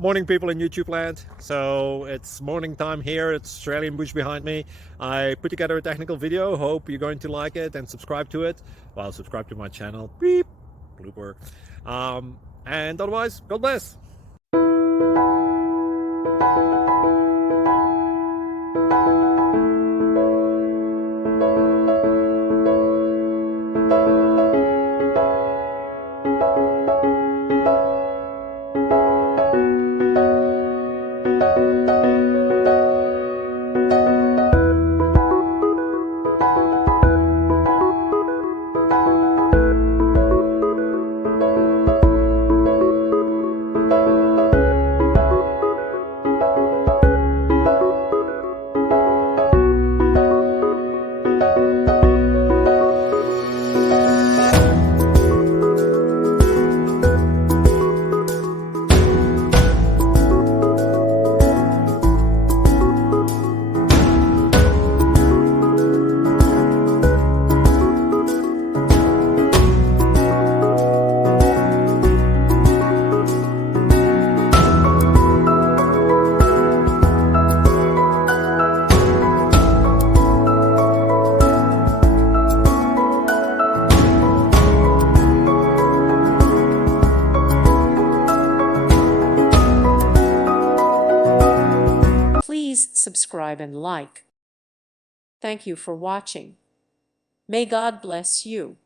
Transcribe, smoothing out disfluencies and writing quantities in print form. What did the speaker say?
Morning, people in YouTube land. So it's morning time here. It's Australian bush behind me. I put together a technical video. Hope you're going to like it and subscribe to it. Well, subscribe to my channel. Beep. Blooper. And otherwise, God bless. Please subscribe and like. Thank you for watching. May God bless you.